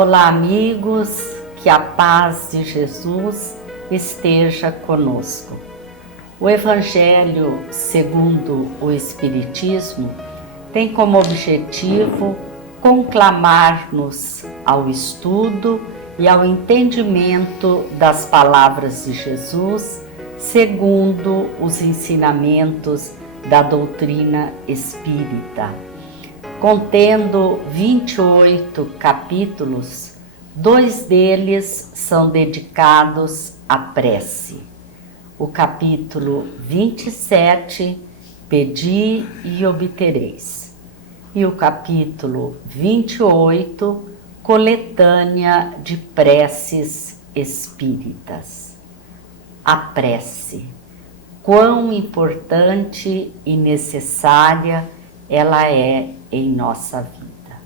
Olá, amigos, que a paz de Jesus esteja conosco. O Evangelho segundo o Espiritismo tem como objetivo conclamar-nos ao estudo e ao entendimento das palavras de Jesus segundo os ensinamentos da doutrina espírita. Contendo 28 capítulos, 2 deles são dedicados à prece. O capítulo 27, Pedi e obtereis. E o capítulo 28, Coletânea de preces espíritas. A prece, quão importante e necessária ela é em nossa vida.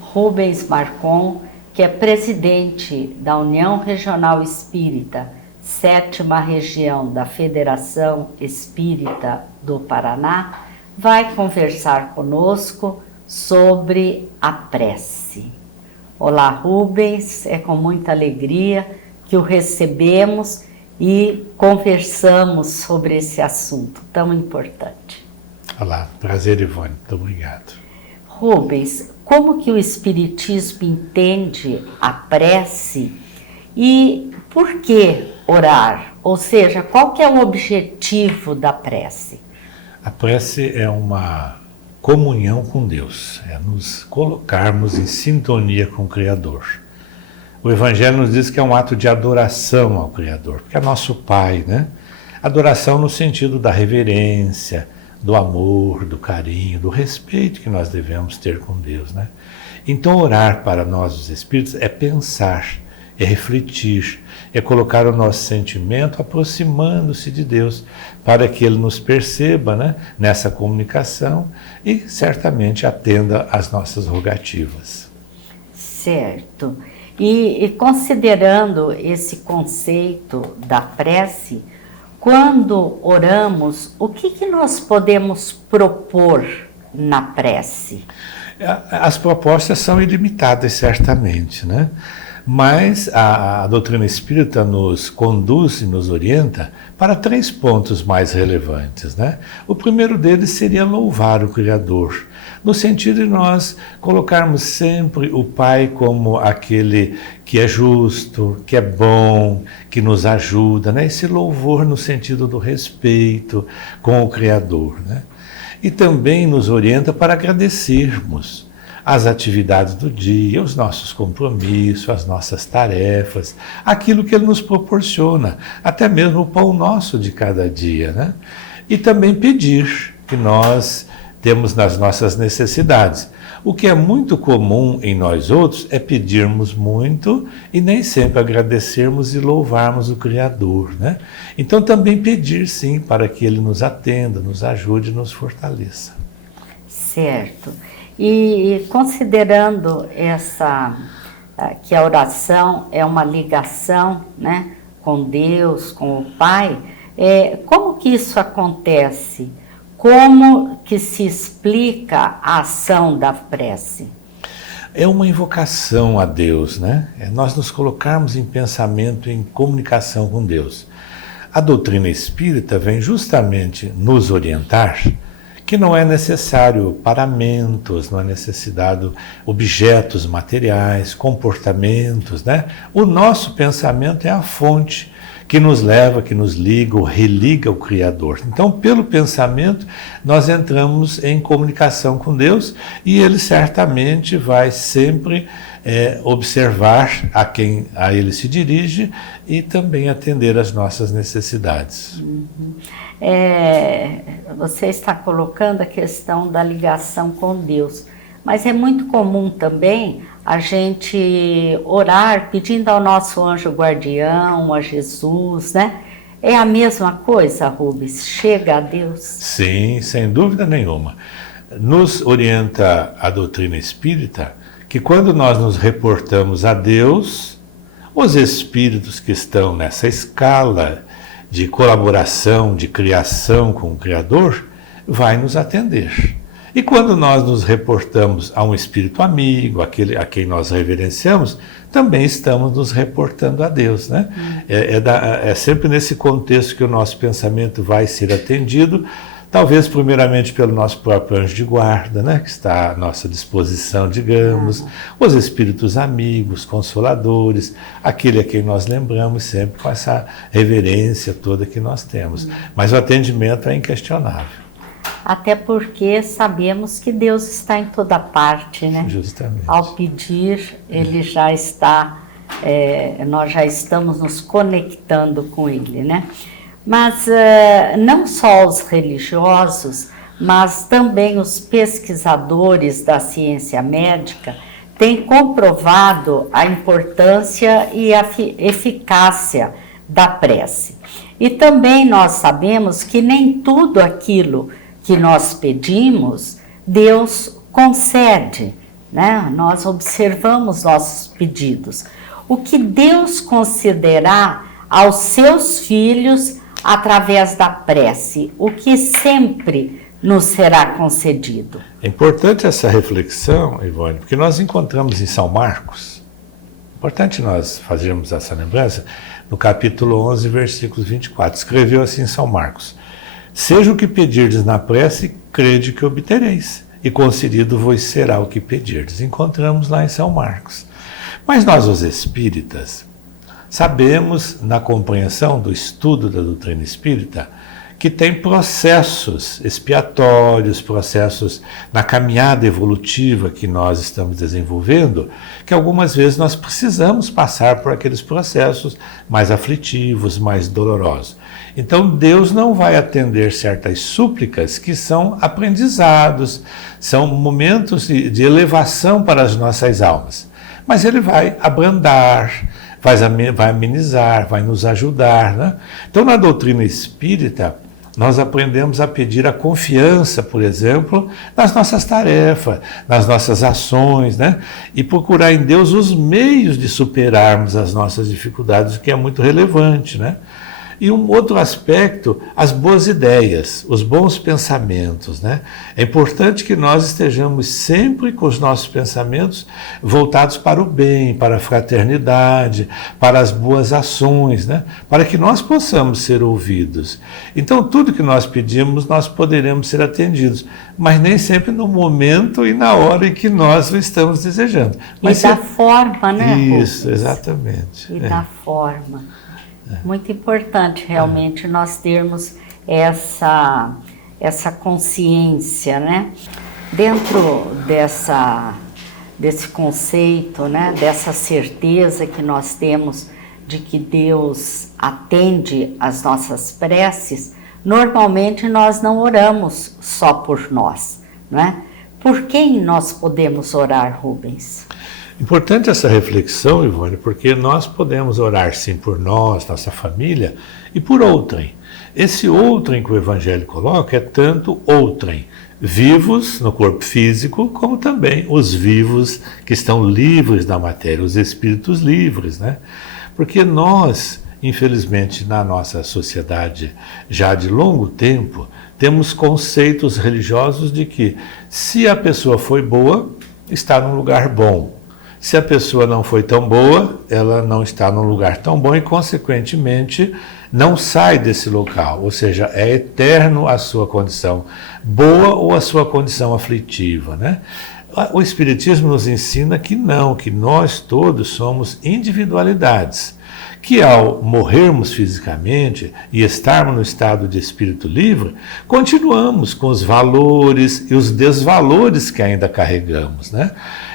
Rubens Marcon, que é presidente da União Regional Espírita, 7ª Região da Federação Espírita do Paraná, vai conversar conosco sobre a prece. Olá, Rubens, é com muita alegria que o recebemos e conversamos sobre esse assunto tão importante. Olá, prazer, Ivone, muito obrigado. Rubens, como que o Espiritismo entende a prece e por que orar? Ou seja, qual que é o objetivo da prece? A prece é uma comunhão com Deus, é nos colocarmos em sintonia com o Criador. O Evangelho nos diz que é um ato de adoração ao Criador, porque é nosso Pai, né? Adoração no sentido da reverência, do amor, do carinho, do respeito que nós devemos ter com Deus, né? Então orar para nós os espíritos é pensar, é refletir, é colocar o nosso sentimento aproximando-se de Deus para que Ele nos perceba, né, nessa comunicação e certamente atenda às nossas rogativas. Certo. E considerando esse conceito da prece, quando oramos, o que nós podemos propor na prece? As propostas são ilimitadas, certamente, né? Mas a doutrina espírita nos conduz e nos orienta para 3 pontos mais relevantes, né? O primeiro deles seria louvar o Criador, no sentido de nós colocarmos sempre o Pai como aquele que é justo, que é bom, que nos ajuda, né? Esse louvor no sentido do respeito com o Criador, né? E também nos orienta para agradecermos as atividades do dia, os nossos compromissos, as nossas tarefas, aquilo que Ele nos proporciona, até mesmo o pão nosso de cada dia, né? E também pedir que nós temos nas nossas necessidades. O que é muito comum em nós outros é pedirmos muito e nem sempre agradecermos e louvarmos o Criador, né? Então também pedir sim para que Ele nos atenda, nos ajude e nos fortaleça. Certo. E considerando que a oração é uma ligação, né, com Deus, com o Pai, como que isso acontece? Como que se explica a ação da prece? É uma invocação a Deus, né? É nós nos colocarmos em pensamento, em comunicação com Deus. A doutrina espírita vem justamente nos orientar que não é necessário paramentos, não é necessidade objetos materiais, comportamentos, né? O nosso pensamento é a fonte que nos leva, que nos liga ou religa o Criador. Então, pelo pensamento, nós entramos em comunicação com Deus e Ele certamente vai sempre observar a quem a Ele se dirige e também atender às nossas necessidades. Você está colocando a questão da ligação com Deus, mas é muito comum também a gente orar pedindo ao nosso anjo guardião, a Jesus, né? É a mesma coisa, Rubens? Chega a Deus? Sim, sem dúvida nenhuma. Nos orienta a doutrina espírita que quando nós nos reportamos a Deus, os espíritos que estão nessa escala de colaboração, de criação com o Criador, vai nos atender. E quando nós nos reportamos a um espírito amigo, aquele a quem nós reverenciamos, também estamos nos reportando a Deus, né? É sempre nesse contexto que o nosso pensamento vai ser atendido, talvez primeiramente pelo nosso próprio anjo de guarda, né? Que está à nossa disposição, digamos, os espíritos amigos, consoladores, aquele a quem nós lembramos sempre com essa reverência toda que nós temos. Mas o atendimento é inquestionável. Até porque sabemos que Deus está em toda parte, né? Justamente. Ao pedir, Ele já está, nós já estamos nos conectando com Ele, né? Mas não só os religiosos, mas também os pesquisadores da ciência médica têm comprovado a importância e a eficácia da prece. E também nós sabemos que nem tudo aquilo que nós pedimos, Deus concede, né? Nós observamos nossos pedidos. O que Deus concederá aos seus filhos através da prece, o que sempre nos será concedido. É importante essa reflexão, Ivone, porque nós encontramos em São Marcos, importante nós fazermos essa lembrança, no capítulo 11, versículos 24, escreveu assim São Marcos: seja o que pedirdes na prece, crede que obtereis, e concedido vos será o que pedirdes. Encontramos lá em São Marcos. Mas nós, os espíritas, sabemos, na compreensão do estudo da doutrina espírita, que tem processos expiatórios, processos na caminhada evolutiva que nós estamos desenvolvendo, que algumas vezes nós precisamos passar por aqueles processos mais aflitivos, mais dolorosos. Então Deus não vai atender certas súplicas que são aprendizados, são momentos de elevação para as nossas almas. Mas Ele vai abrandar, vai amenizar, vai nos ajudar, né? Então na doutrina espírita, nós aprendemos a pedir a confiança, por exemplo, nas nossas tarefas, nas nossas ações, né? E procurar em Deus os meios de superarmos as nossas dificuldades, o que é muito relevante, né? E um outro aspecto, as boas ideias, os bons pensamentos, né? É importante que nós estejamos sempre com os nossos pensamentos voltados para o bem, para a fraternidade, para as boas ações, né? Para que nós possamos ser ouvidos. Então, tudo que nós pedimos, nós poderemos ser atendidos, mas nem sempre no momento e na hora em que nós o estamos desejando. Mas e da forma, né, Isso, Rubens? exatamente. E da forma. Muito importante realmente nós termos essa consciência, né? Dentro desse conceito, né? Dessa certeza que nós temos de que Deus atende às nossas preces, normalmente nós não oramos só por nós, né? Por quem nós podemos orar, Rubens? Importante essa reflexão, Ivone, porque nós podemos orar sim por nós, nossa família, e por outrem. Esse outrem que o Evangelho coloca é tanto outrem, vivos no corpo físico, como também os vivos que estão livres da matéria, os espíritos livres, né? Porque nós, infelizmente, na nossa sociedade já de longo tempo, temos conceitos religiosos de que se a pessoa foi boa, está num lugar bom. Se a pessoa não foi tão boa, ela não está num lugar tão bom e, consequentemente, não sai desse local. Ou seja, é eterno a sua condição boa ou a sua condição aflitiva, né? O Espiritismo nos ensina que não, que nós todos somos individualidades, que ao morrermos fisicamente e estarmos no estado de espírito livre, continuamos com os valores e os desvalores que ainda carregamos, né?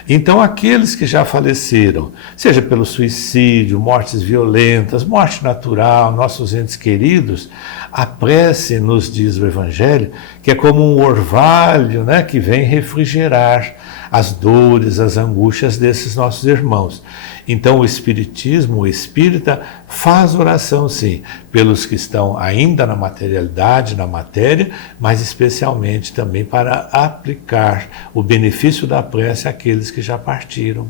Então, aqueles que já faleceram, seja pelo suicídio, mortes violentas, morte natural, nossos entes queridos, a prece, nos diz o Evangelho, que é como um orvalho, né, que vem refrigerar as dores, as angústias desses nossos irmãos. Então o Espiritismo, o espírita, faz oração sim, pelos que estão ainda na materialidade, na matéria, mas especialmente também para aplicar o benefício da prece àqueles que já partiram.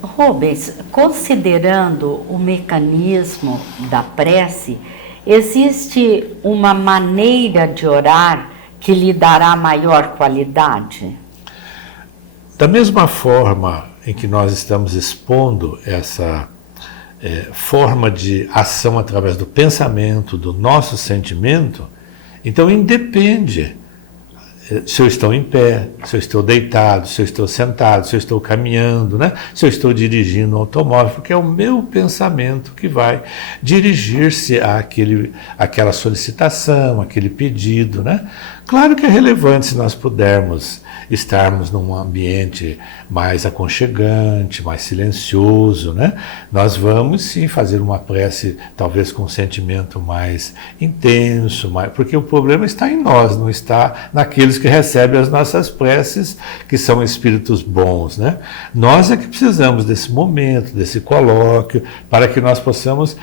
Rubens, considerando o mecanismo da prece, existe uma maneira de orar que lhe dará maior qualidade? Da mesma forma em que nós estamos expondo essa forma de ação através do pensamento, do nosso sentimento, então independe se eu estou em pé, se eu estou deitado, se eu estou sentado, se eu estou caminhando, né? Se eu estou dirigindo um automóvel, porque é o meu pensamento que vai dirigir-se àquela solicitação, aquele pedido, né? Claro que é relevante se nós pudermos estarmos num ambiente mais aconchegante, mais silencioso, né? Nós vamos sim fazer uma prece, talvez com um sentimento mais intenso, porque o problema está em nós, não está naqueles que recebem as nossas preces, que são espíritos bons, né? Nós é que precisamos desse momento, desse colóquio, para que nós possamos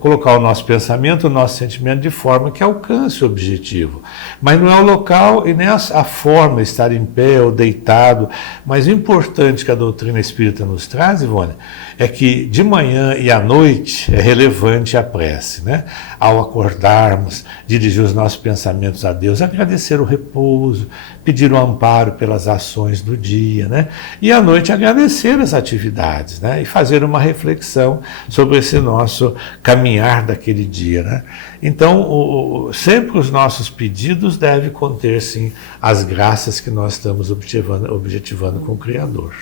colocar o nosso pensamento, o nosso sentimento de forma que alcance o objetivo. Mas não é o local e nem a forma, estar em pé ou deitado, mas o importante que a doutrina espírita nos traz, Ivone, é que de manhã e à noite é relevante a prece, né? Ao acordarmos, dirigir os nossos pensamentos a Deus, agradecer o repouso, pedir o amparo pelas ações do dia, né? E à noite agradecer as atividades, né? E fazer uma reflexão sobre esse nosso caminhar daquele dia, né? Então, sempre os nossos pedidos devem conter, sim, as graças que nós estamos objetivando com o Criador.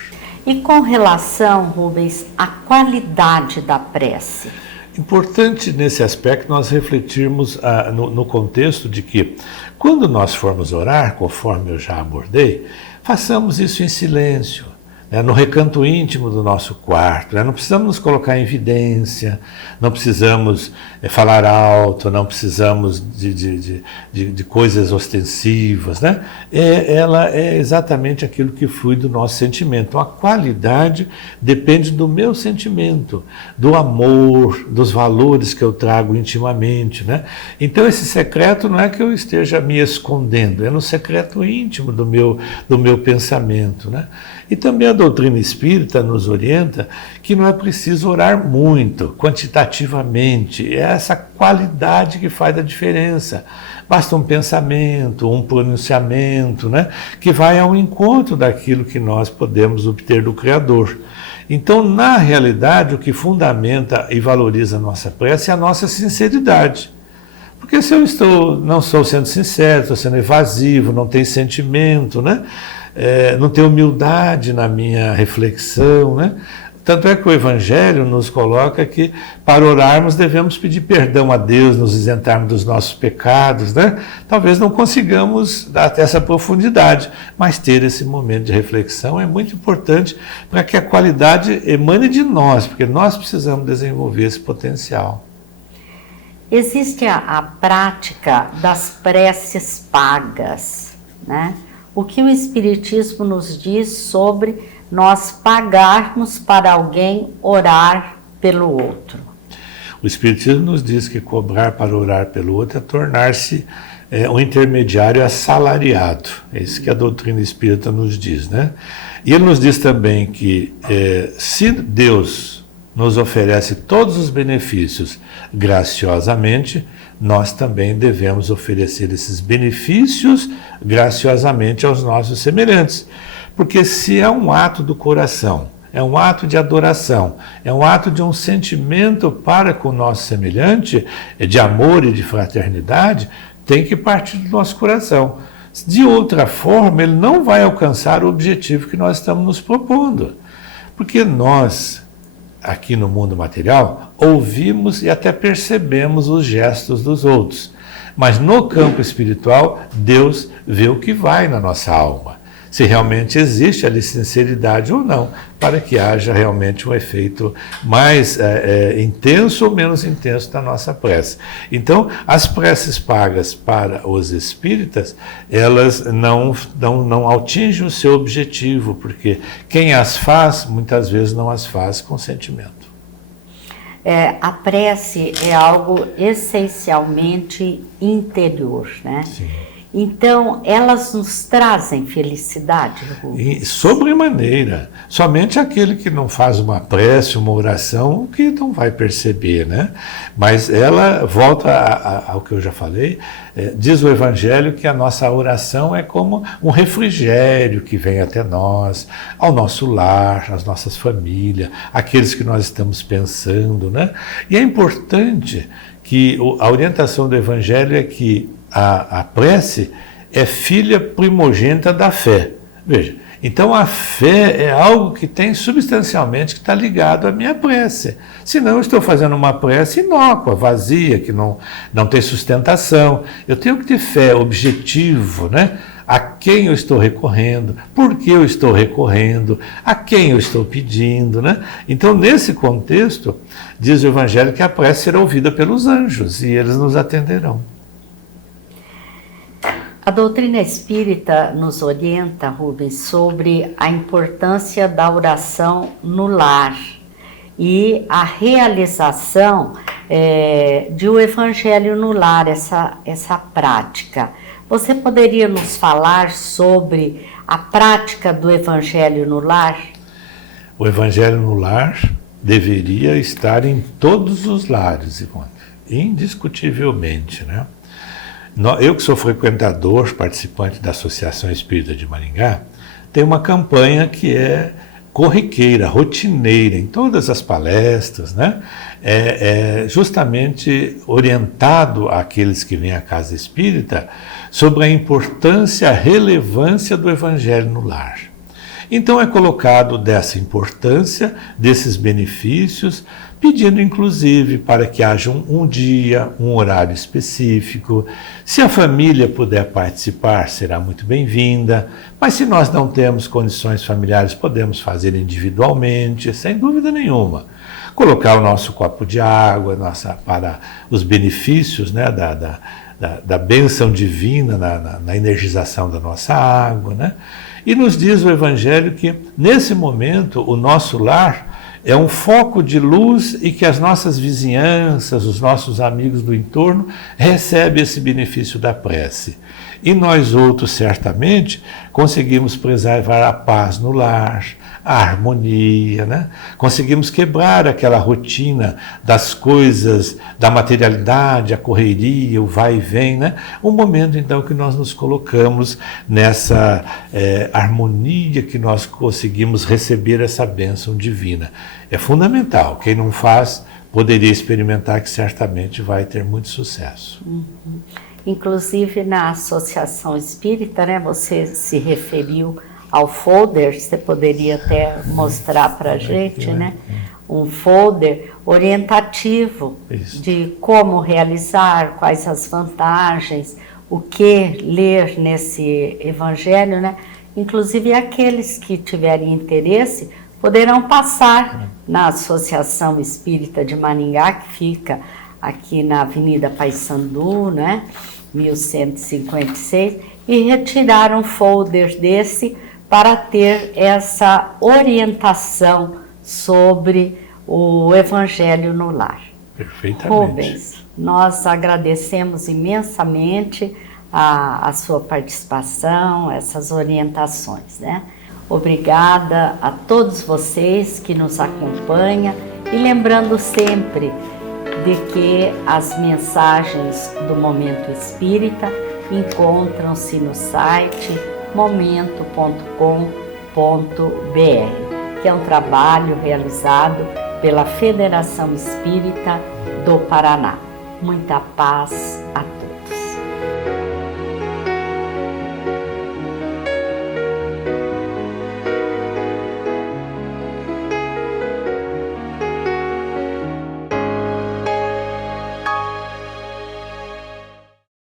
E com relação, Rubens, à qualidade da prece? Importante nesse aspecto nós refletirmos no contexto de que, quando nós formos orar, conforme eu já abordei, façamos isso em silêncio, né, no recanto íntimo do nosso quarto, né, não precisamos nos colocar em evidência, não precisamos falar alto, não precisamos de coisas ostensivas, né? Ela é exatamente aquilo que flui do nosso sentimento. Então, a qualidade depende do meu sentimento, do amor, dos valores que eu trago intimamente, né? Então, esse secreto não é que eu esteja me escondendo, é no secreto íntimo do meu pensamento, né? E também a doutrina espírita nos orienta que não é preciso orar muito, quantitativamente, é essa qualidade que faz a diferença. Basta um pensamento, um pronunciamento, né, que vai ao encontro daquilo que nós podemos obter do Criador. Então, na realidade, o que fundamenta e valoriza a nossa prece é a nossa sinceridade. Porque se eu não estou sendo sincero, estou sendo evasivo, não tenho sentimento, né? Não tenho humildade na minha reflexão, né? Tanto é que o Evangelho nos coloca que, para orarmos, devemos pedir perdão a Deus, nos isentarmos dos nossos pecados, né? Talvez não consigamos dar até essa profundidade, mas ter esse momento de reflexão é muito importante para que a qualidade emane de nós, porque nós precisamos desenvolver esse potencial. Existe a prática das preces pagas, né? O que o Espiritismo nos diz sobre nós pagarmos para alguém orar pelo outro? O Espiritismo nos diz que cobrar para orar pelo outro é tornar-se um intermediário assalariado. É isso que a doutrina espírita nos diz, né? E ele nos diz também que se Deus nos oferece todos os benefícios graciosamente, nós também devemos oferecer esses benefícios graciosamente aos nossos semelhantes. Porque se é um ato do coração, é um ato de adoração, é um ato de um sentimento para com o nosso semelhante, de amor e de fraternidade, tem que partir do nosso coração. De outra forma, ele não vai alcançar o objetivo que nós estamos nos propondo. Porque nós, aqui no mundo material, ouvimos e até percebemos os gestos dos outros. Mas no campo espiritual, Deus vê o que vai na nossa alma. Se realmente existe ali sinceridade ou não, para que haja realmente um efeito mais intenso ou menos intenso da nossa prece. Então, as preces pagas para os espíritas, elas não atingem o seu objetivo, porque quem as faz, muitas vezes não as faz com sentimento. A prece é algo essencialmente interior, né? Sim. Então, elas nos trazem felicidade, Rubens? E sobremaneira. Somente aquele que não faz uma prece, uma oração, que não vai perceber, né? Mas ela volta ao que eu já falei, diz o Evangelho que a nossa oração é como um refrigério que vem até nós, ao nosso lar, às nossas famílias, aqueles que nós estamos pensando, né? E é importante que a orientação do Evangelho é que a prece é filha primogênita da fé. Veja, então a fé é algo que tem substancialmente que está ligado à minha prece. Senão eu estou fazendo uma prece inócua, vazia, que não tem sustentação. Eu tenho que ter fé, objetivo, né? A quem eu estou recorrendo, por que eu estou recorrendo, a quem eu estou pedindo, né? Então, nesse contexto, diz o Evangelho que a prece será ouvida pelos anjos e eles nos atenderão. A doutrina espírita nos orienta, Rubens, sobre a importância da oração no lar e a realização de o evangelho no lar, essa prática. Você poderia nos falar sobre a prática do evangelho no lar? O evangelho no lar deveria estar em todos os lares, Ivone, indiscutivelmente, né? Eu que sou frequentador, participante da Associação Espírita de Maringá, tem uma campanha que é corriqueira, rotineira, em todas as palestras, né? Justamente orientado àqueles que vêm à casa espírita sobre a importância, a relevância do Evangelho no lar. Então é colocado dessa importância, desses benefícios, pedindo inclusive para que haja um dia, um horário específico. Se a família puder participar, será muito bem-vinda, mas se nós não temos condições familiares, podemos fazer individualmente, sem dúvida nenhuma. Colocar o nosso copo de água para os benefícios, né, da bênção divina na energização da nossa água, né? E nos diz o Evangelho que, nesse momento, o nosso lar é um foco de luz e que as nossas vizinhanças, os nossos amigos do entorno, recebem esse benefício da prece. E nós outros, certamente, conseguimos preservar a paz no lar, a harmonia, né? Conseguimos quebrar aquela rotina das coisas, da materialidade, a correria, o vai e vem, né? Um momento, então, que nós nos colocamos nessa harmonia, que nós conseguimos receber essa bênção divina. É fundamental. Quem não faz, poderia experimentar que certamente vai ter muito sucesso. Uhum. Inclusive, na Associação Espírita, né, você se referiu ao folder, você poderia até mostrar para a gente, né? Um folder orientativo de como realizar, quais as vantagens, o que ler nesse evangelho, né? Inclusive aqueles que tiverem interesse poderão passar na Associação Espírita de Maringá, que fica aqui na Avenida Paissandu, né? 1156, e retirar um folder desse para ter essa orientação sobre o Evangelho no lar. Perfeitamente. Rubens, nós agradecemos imensamente a sua participação, essas orientações, né? Obrigada a todos vocês que nos acompanham e lembrando sempre de que as mensagens do Momento Espírita encontram-se no site momento.com.br, que é um trabalho realizado pela Federação Espírita do Paraná. Muita paz a todos.